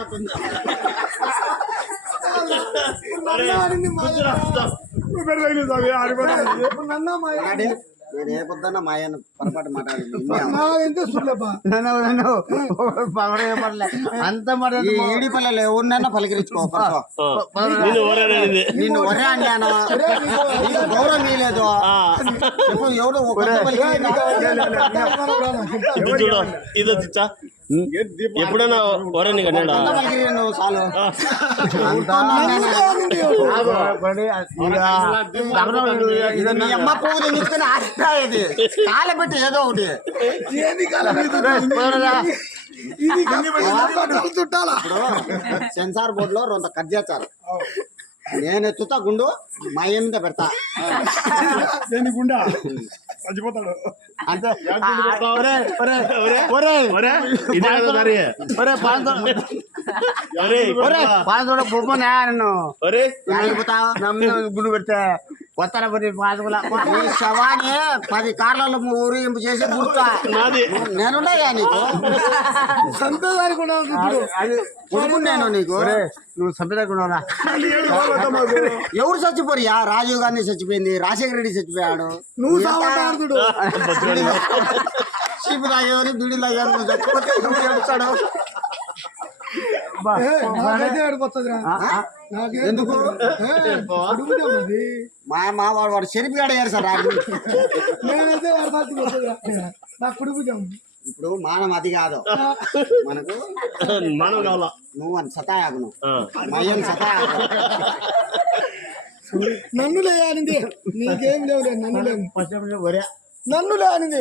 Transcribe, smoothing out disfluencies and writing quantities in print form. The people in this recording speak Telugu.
కొట్టేటట్టుంది. నేను ఏ పొద్దున్న మా ఆయన పొరపాటు మాట్లాడింది అంత మాట ఈడి పిల్లలు ఎవరినైనా పలకరించుకో. నిన్ను ఒరే అన్నాను, నీకు గౌరవం ఇలేదు. ఎవరు చూడు ఇది ఎప్పుడైనా వరని కన్నాడా నువ్వు చాలు నీ అమ్మ పువ్వు తెచ్చుకొని ఆశిస్తాయి కాలబెట్టి ఏదో ఒకటి సెన్సార్ బోర్డులో రొంత కట్ చేస్తారు. నేను ఎత్తుతా గుండు మా అయ్య మీద పెడతా చచ్చిపోతాడు అంటే గుండు పెడితే కొత్త ఈ శవాన్ని 10 కార్లలో ఊరేగింపు చేసి గుర్తా నేనుండయా నీకు నేను నీకు నువ్వు సంపేదకుండా ఎవరు చచ్చిపోరియా? రాజీవ్ గాంధీ చచ్చిపోయింది, రాజశేఖర రెడ్డి చచ్చిపోయాడు. నువ్వు చీపు తాగేవని బిడి తాగేవారు నువ్వు చచ్చిపోతే ఎవరు ఏడుస్తాడు? ఎందుకు మా వాడు చెరిపిగాడు అయ్యారు సార్. ఇప్పుడు మానం అది కాదు మనకు, మనం కావాలా నువ్వు అని సతాయాకు, మయ్యని సతాయాకు. నన్ను లేనిది నీకేం లేవు, నన్ను లేని నన్ను లేనిది